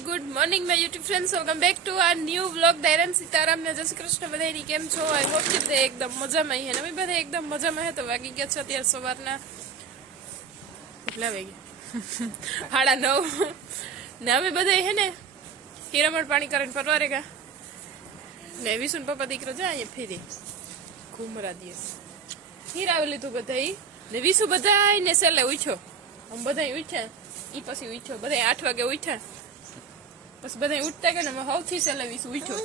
Very good morning my YouTube friends, welcome back to our new vlog. દૈરાન સીતારામ ને જય શ્રી કૃષ્ણ. બધાની કેમ છો? આઈ હોપ કે બધા એકદમ મજામાં હે. અમે બધા એકદમ મજામાં હે. તો વાગી ગયા છે અત્યારે સવારના કેટલા વાગ્યા? 9:30 ને અમે બધા હે ને હીરામણ પાણી કરીને ફરવા રેગા ને વિશુન પપ્પા દીકરો જાય અહીંયા ફેરી ઘુમરા દિવસ હીરાવી લીધું બધા ને વિશુ બધા ને સેલે ઉઠ્યો. આમ બધા ઉઠ્યા ઈ પછી ઉઠ્યો. બધા 8 વાગે ઉઠ્યા. પછી બધા ઉઠતા ગયા ને સૌથી સહેલા વિશ ઉઠ્યો.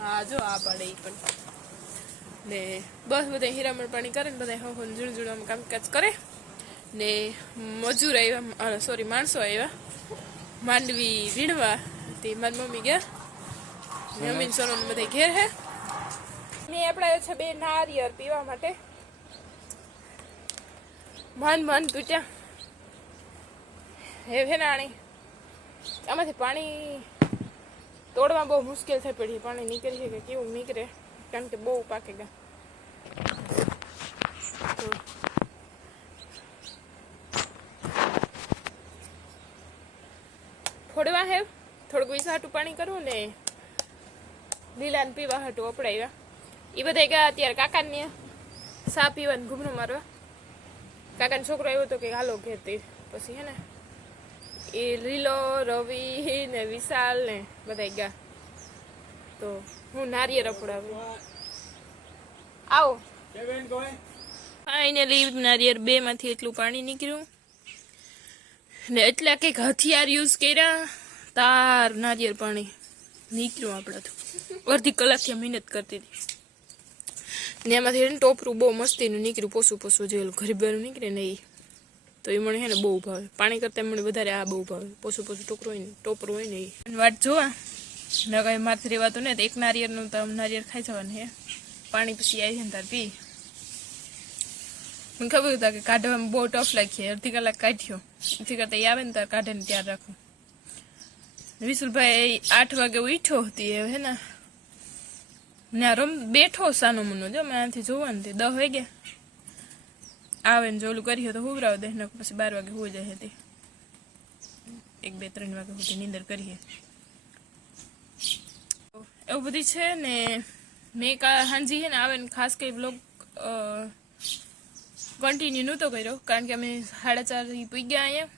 હા જો આ પાડે ઈ પણ ને બસ બધા હીરામણ પાણી કરે ને બધા હો ઝીણઝીણમાં કામકાજ કરે ને મજૂર આવ્યા, સોરી માણસો આવ્યા માંડવી વીણવા. તે મારી મમ્મી ગયા ને મમ્મી સોનલ બધા ઘેર હે. મેં આપણા છે 2 નારિયેળ પીવા માટે. માંડ તૂટ્યા હે નાણી. આમાંથી પાણી તોડવા બહુ મુશ્કેલ થઈ પડી. પાણી નીકળી છે કે કેવું નીકળે, કારણ કે બહુ પાકે ગયા. ફોડવા હે થોડુંક વિસાહાટું પાણી કરવું ને લીલાને પીવા હાટું અપડાવ્યા. એ બધા ગયા અત્યારે કાકાને સા પીવાનું ઘૂમરું મારવા. કાકાનો છોકરો આવ્યો હતો કે હાલો ઘેરતી. પછી હે ને એ લીલો રવિ ને વિશાલ ને બધા ગયા. તો હું નારિયેળ અપડાવી આવો. ફાઇનલી નારિયેળ 2 માંથી એટલું પાણી નીકળ્યું ને એટલા કંઈક હથિયાર યુઝ કર્યા તાર નારિયેળ પાણી નીકળ્યું. આપણા તો અડધી કલાકથી મહેનત કરતી હતી ને એમાંથી ટોપરું બહુ મસ્તીનું નીકળ્યું. પોસું જે ગરીબાનું નીકળે ને એ તો એ મને હે ને બહુ ભાવે. પાણી કરતા મને વધારે આ બહુ ભાવે. પોસું ટોકરું હોય ને ટોપરું હોય ને એ વાટ જોવા ને કઈ મારથી રહેવાતું ને. એક નારિયેળનું તો નારિયેળ ખાઈ જવાનું હે. પાણી પછી આવી છે ને તાર પી. મને ખબર હતા કે કાઢવામાં બહુ ટફ લાગીએ. અડધી કલાક કાઢ્યો. એથી કરતા એ આવે ને તાર કાઢે ને ત્યાર રાખું. વિશુલભાઈ 8 વાગે ઉઠ્યો હતી હે ને બેઠો સાનો મનો. જો મેં આથી જોવાનું તે 10 વાગ્યા આવે ને જોલું કરીએ તો હુવરાવ દે ને પછી 12 વાગે હોઈ જાય હતી. 1, 2, 3 વાગે સુધી નીંદર કરીએ. એવું બધી છે ને. મેં હાંજી હે ને આવે ને ખાસ કઈ બ્લોગ કન્ટિન્યુ નહોતો કર્યો, કારણ કે અમે 4:30 પૂઈ ગયા અહીંયા.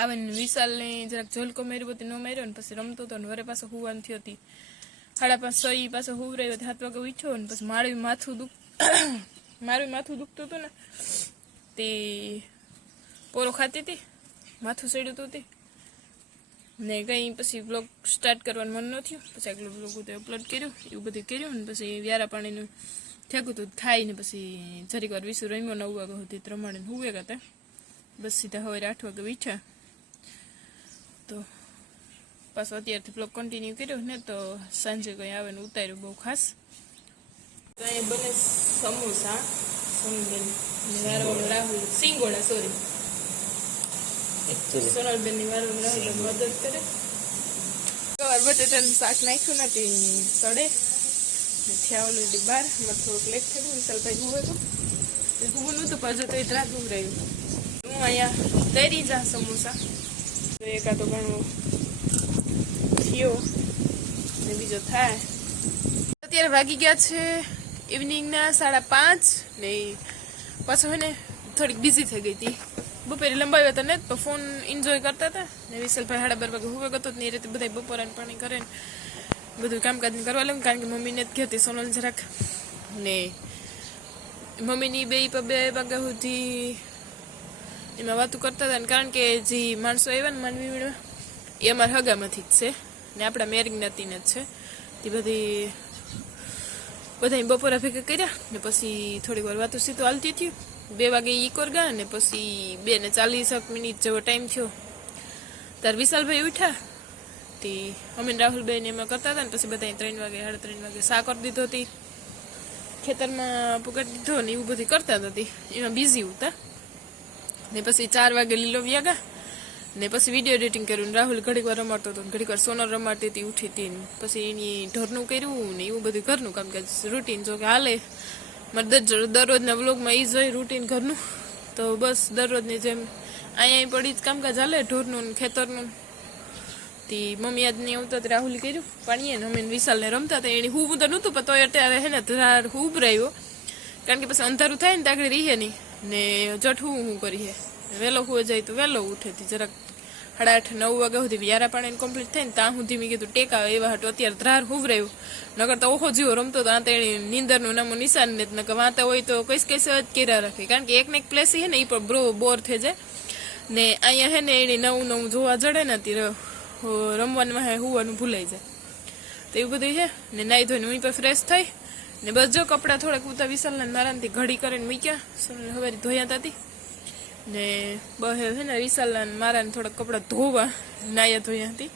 આવે ને વિશાલને જરાક ઝલકો માર્યો હતો, ન માર્યો ને પછી રમતો હતો ને વરે પાછો હુવાનું થયો હતી. 5:30 પાછો હુવરાયો 7 વાગે ઉઠ્યો ને પછી મારું માથું દુખતું હતું ને તે પોરો ખાતી હતી, માથું સડ્યું હતું ને કંઈ પછી બ્લોગ સ્ટાર્ટ કરવાનું મન ન થયું. પછી આગલો બ્લોગ તો અપલોડ કર્યો, એવું બધું કર્યું ને પછી વ્યારા પાણીનું થેકું હતું ખાઈ ને પછી જરીક વાર વિશુ રમ્યો 9 વાગે હતી રમાડે હુવે હતા. બસ સીધા સવારે 8 વાગે વીઠા. તો પાછો અત્યારથી બ્લોગ કન્ટિન્યુ કર્યો ને તો સાંજે કંઈ આવે ને ઉતાર્યું બહુ ખાસ. તો અહીંયા બને સમોસા સોનલબેન વારવાનું રાહુલ સિંગોડા સોરી સોનલબેનની વારવાનું રાહુલ મદદ કરે. સવાર બટેટાનું શાક નાખ્યું નથી સડે થયા ઓલું બહાર માં થોડુંક લેટ થયું. વિશાલભાઈ હું હતું હું નહોતું પાછું તો એ રાત ઉભરાયું. હું અહીંયા તરી જા સમોસા તો એકાદો ઘણું થયો ને બીજો થાય. અત્યારે વાગી ગયા છે ઇવનિંગના 5:30 ને પાછો હોય ને થોડીક બિઝી થઈ ગઈ હતી. બપોરે લંબાવ્યા હતા ને તો ફોન એન્જોય કરતા હતા ને વિશાલભાઈ 12:30 વાગે હુવે ગયો ને એ રીતે બધા બપોરાનું પાણી કરે ને બધું કામકાજ કરવા લાગ્યું. કારણ કે મમ્મીને જ કહેતી સોનલ જરાક ને મમ્મીની 2 વાગ્યા સુધી એમાં વાતું કરતા હતા ને. કારણ કે જે માણસો આવ્યા ને માંડવી વીણવા એ અમારા હગામાંથી જ છે ને આપણા મેરી જ્ઞાતિને જ છે. તે બધા બપોરા ભેગા કર્યા ને પછી થોડીક વાર વાતું સીધું હાલતી થયું. 2 વાગે ઈકોર ગયા ને પછી 2:40 જેવો ટાઈમ થયો ત્યારે વિશાલભાઈ ઉઠ્યા. તે અમે રાહુલભાઈને એમાં કરતા હતા ને પછી બધા 3 વાગે 3:30 વાગે સા કરી દીધો હતી, ખેતરમાં પુગાડી દીધો ને એવું બધું કરતા હતી. એમાં બિઝી હતા ને પછી 4 વાગે લીલો વ્યાગા ને પછી વિડીયો એડિટિંગ કર્યું. રાહુલ ઘડીક વાર રમાડતો હતો, ઘડીક વાર સોનલ રમાડતી હતી ઉઠી હતી. પછી એની ઢોરનું કર્યું ને એવું બધું ઘરનું કામકાજ રૂટીન જો કે હાલે મારે દરરોજના વ્લોગમાં એ જ હોય રૂટીન ઘરનું. તો બસ દરરોજની જેમ અહીંયા પડી જ કામકાજ હાલે ઢોરનું ખેતરનું તી મમ્મી આજ નહીં આવતા રાહુલ કર્યું પાણીએ ને અમે વિશાલને રમતા હતા એની હું તો નહોતું પણ તોય અત્યારે હે ને ધાર હું રહ્યો કારણ કે પછી અંધારું થાય ને તાકડી રીહે નહીં ને જઠ હું કરી હે વહેલો હુએ જાય તો વહેલો ઉઠે જરાક 8:30 9 વાગ્યા સુધી વ્યારા પાણી કમ્પ્લીટ થાય ને ત્યાં સુધી મેં કીધું ટેકા એવા હતું અત્યારે ધાર હું રહ્યું નકર તો ઓહો જીવો રમતો તો આ તેની નીંદરનું નામું નિશાન ને નકર વાંતા હોય તો કઈસ જ કર્યા રાખે કારણ કે એક ને એક પ્લેસ છે ને એ પણ બોર થઈ જાય ને અહીંયા હે ને એની નવું જોવા જડે ને ત્યારે રમવાનું હે હોવાનું ભૂલાઈ જાય તો એવું બધું છે ને નાઈ ધોઈને હું પણ ફ્રેશ થઈ ને બસ જો કપડાં થોડાક ઉતા વિશાલને મારાથી ઘડી કરીને મૂક્યા હવે ધોયા હતી ને બસ છે ને વિશાલના મારા થોડાક કપડાં ધોવા નાયા ધોયા હતી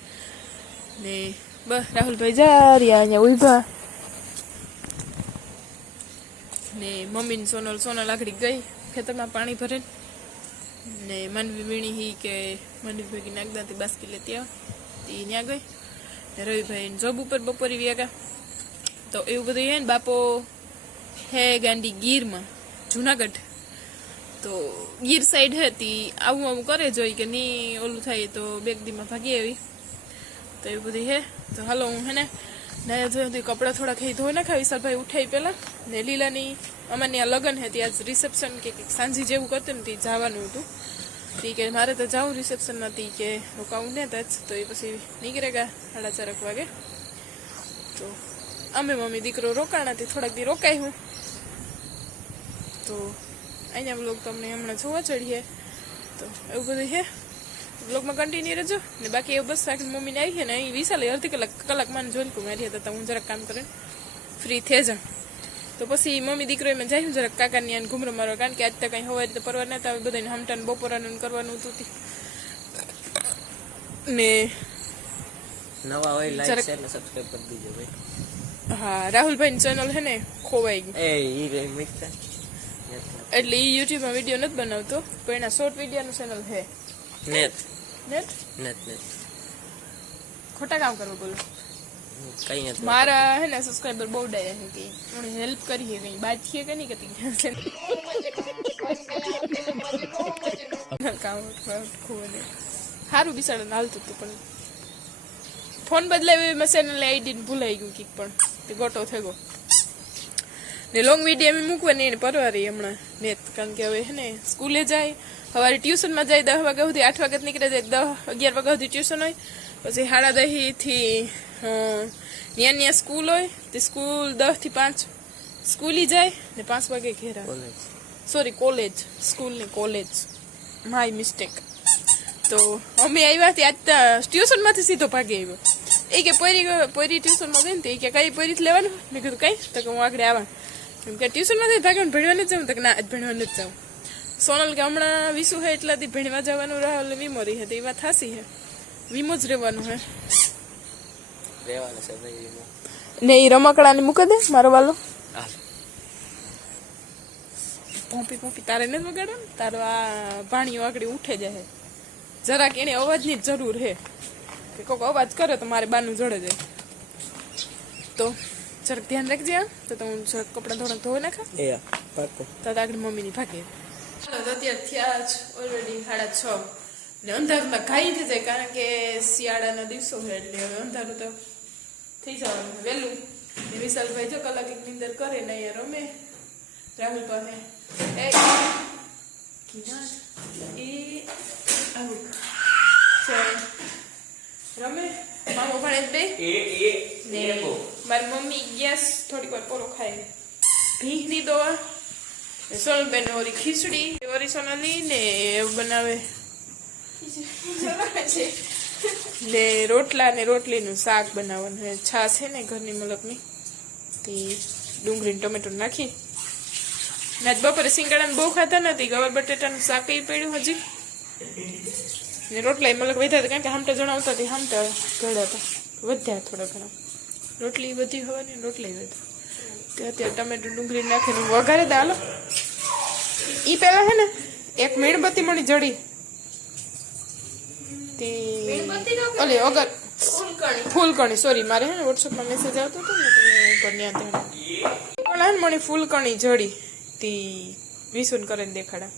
ને બસ રાહુલભાઈ જા રહ્યા અહીંયા ઉભા ને મમ્મી ને સોનલ આખડી ગઈ ખેતરમાં પાણી ભરે ને માનવી વીણી હી કે માનવી ભેગી નાગદાથી બાસ્કી લેતી આવ એ ત્યાં ગઈ ને રવિભાઈ જોબ ઉપર બપોરી વ્યાગા તો એવું બધું હે ને બાપો હે ગાંડી ગીરમાં જુનાગઢ તો ગીર સાઈડ હે તી આવું કરે જોઈ કે નહીં ઓલું થાય તો બેગ દીમાં ભાગી આવી તો એવું બધું હે તો હાલો હું હે ને નાયા ધોયા કપડાં થોડા ખાઈ ધોઈ નાખા વિશાલભાઈ ઉઠાઈ પેલા ને લીલાની અમારની આ લગ્ન હતી આજ રિસેપ્શન કે સાંજી જેવું કરતું ને તે જવાનું હતું તી કે મારે તો જાઉં રિસેપ્શનમાં તી કે રોકાવું ને જ તો એ પછી નીકળે ગયા 4:30 વાગે તો અમે મમ્મી દીકરો રોકાણાથી થોડાક દી રોકાઈ હું તો અહીંયા બ્લોગ તમને હમણાં જોવા ચડીએ તો એવું બધું છે બ્લોગમાં કન્ટિન્યુ રહેજો ને બાકી એવું બસ આખી મમ્મીને આવી છે ને અહીં વિશાલે અડધી કલાક મને જોઈને મારી હતા હું જરાક કામ કરીને ફ્રી થઈ જાઉં તો પછી મમ્મી દીકરો એમાં જાય જરાક કાકાની આને ઘૂમરો મારવા કારણ કે આજ તો કંઈ હવારી તો પરવા નતા બધાને હમટાને બપોરાનું કરવાનું હતું ને નવા હોય લાઈક શેર ને સબસ્ક્રાઇબ કરી દીજો ભાઈ હા રાહુલભાઈની ચેનલ છે ને ખોવાઈ ગઈ એટલે એ યુટ્યુબમાં વિડીયો નથી બનાવતો પણ એના શોર્ટ વિડીયોનું ચેનલ છે નેટ ખોટા કામ કરવા બોલો કઈ નથી મારા હે ને સબસ્ક્રાઇબર બહુ ડાયા છે કે મને હેલ્પ કરી છે કઈ બાત છે કે નહીં કરતી કામ ખોને સારું બિસાડે હાલતું હતું પણ ફોન બદલાવી મેં ચેનલ આઈડી ભૂલાઈ ગયું કીક પણ તે ગોટો થઈ ગયો ને લોંગ વિડીયો અમે મૂકવાની એને પરવારી હમણાં નેત કારણ કે હવે હે ને સ્કૂલે જાય સવારે ટ્યુશનમાં જાય 10 વાગ્યા સુધી 8 વાગે નીકળે જાય 10 11 વાગ્યા સુધી ટ્યુશન હોય પછી 10:30 થી ન્યા સ્કૂલ હોય તે સ્કૂલ 10 થી 5 સ્કૂલી જાય ને 5 વાગે ઘેર આવે સોરી કોલેજ સ્કૂલ ને કોલેજ માય મિસ્ટેક તો અમે આવ્યા હતી આજ ટ્યુશનમાંથી સીધો ભાગી આવ્યો એ કે પોરી ટ્યુશનમાં ગઈ ને તો એ કે કઈ પોરી લેવાનું મેં કીધું કઈ તો કે હું આગળ આવવાનું એમ કે ટ્યુશનમાંથી ભાગ્યો ભણવા નથી જાઉં તો કે ના આજ ભણવા નથી જાઉં સોનલ કે હમણાં વિસુ હે એટલાથી ભણવા જવાનું રાહુલ વીમો રહી હતી એ વાત થાસી હે વીમો જ રહેવાનું હે ને એ રમકડાને મૂકી દે મારો વાલો પોપી તારે નથી વગાડે ને તારો આ ભાણીઓ આગળ ઉઠે જાય જરાક એને અવાજની જ જરૂર હે કે કોઈક અવાજ કરે તો મારે બાનું જડે જાય તો જરાક ધ્યાન રાખજે તો હું જરાક કપડાં થોડા ધોઈ નાખા તો આગળ મમ્મીની ભાગે અત્યારે થયા જ ઓલરેડી 6:30 ને અંધારમાં ઘાઈ થઈ જાય કારણ કે શિયાળાના દિવસો હોય એટલે હવે અંધારું તો થઈ જવાનું વહેલું વિશાલભાઈ જો કલાક એક નીંદર કરે ને અહીંયા રમે રાહુલ પાસે રમે મામો ભણે બે મારી મમ્મી ગેસ થોડીક વાર પોરો ખાય ભીંગની દવા સોનલબેન ઓરી ખીચડી ઓરી સોનાલી ને બનાવે ને રોટલા ને રોટલીનું શાક બનાવવાનું છે છાશ છે ને ઘરની મલકની તે ડુંગળી ટમેટો નાખી આજ બપોરે સિંગાડા બહુ ખાતા નથી ગવાર બટેટાનું શાક પડ્યું હજી ને રોટલા મલક વધ્યા હતા કારણ કે હામટા જણાવતા હતી હામટા ઘડા હતા વધ્યા થોડા ઘણા રોટલી બધી હોવાની રોટલી વધ્યા તે અત્યારે ટમેટો ડુંગળી નાખીને વઘારે દે હાલો ઈ પેલા હે ને એક મીણબત્તી મળી જડી તે ઓલે અગર ફૂલકણી સોરી મારે હે ને વોટ્સઅપમાં મેસેજ આવતો હતો ને ઉપર ત્યાં મને ફૂલકણી જડી તી વિસુન કરીને દેખાડા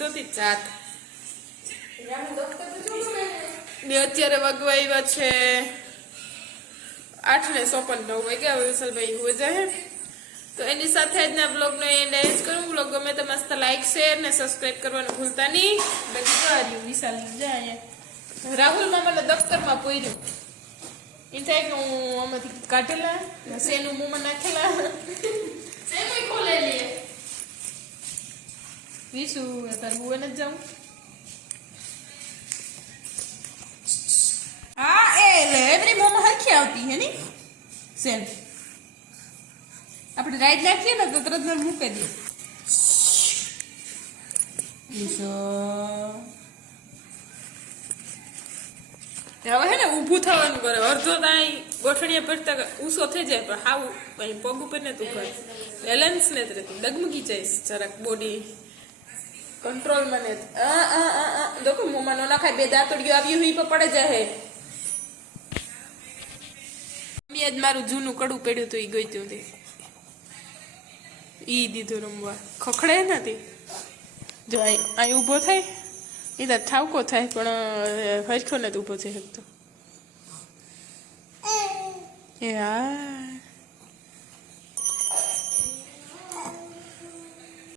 ધોતી જાત ને અત્યારે વાગવા આવ્યા છે 8:54 વાગ્યા. વિશાલભાઈ હોય જાય તો એની સાથે આજના બ્લોગનો એન્ડ જ કરું. બ્લોગ ગમે તો મસ્ત લાઈક શેર ને સબસ્ક્રાઇબ કરવાનું ભૂલતા નહીં. બધી જોવાનું વિશાલ જાય રાહુલ મામાના દફતરમાં પોર્યું એ થાય કે હું આમાંથી કાઢેલા શેનું મોંમાં નાખેલા શેનું ખોલેલી વિશુ તાર હું એને જ જાઉં. હા એ એવરી મોમાં હરખી આવતી હે ની સેમ આપણે રાઈટ નાખીએ ને તો તરત જ મૂકી દઈએ. હવે હે ને ઊભું થવાનું કરે અડધો તાઈ ગોઠણીયા પડતા ઊંસો થઈ જાય પણ હાવ અહીં પગ ઉપર ને તું કરે બેલેન્સ ને રહેતું ડગમગી જઈશ જરાક બોડી કંટ્રોલમાં ને દેખો મોમાં ન નાખાય. 2 દાંતડીઓ આવ્યું હોય પણ પડે જાય. મમ્મી આજ મારું જૂનું કડું પડ્યું હતું એ ગઈ હતી ઈ દીધું રમવા ખખડે નથી જો અહીં ઊભો થાય એ તો ઠાવકો થાય પણ હરખો નથી ઊભો થઈ શકતો. એ હા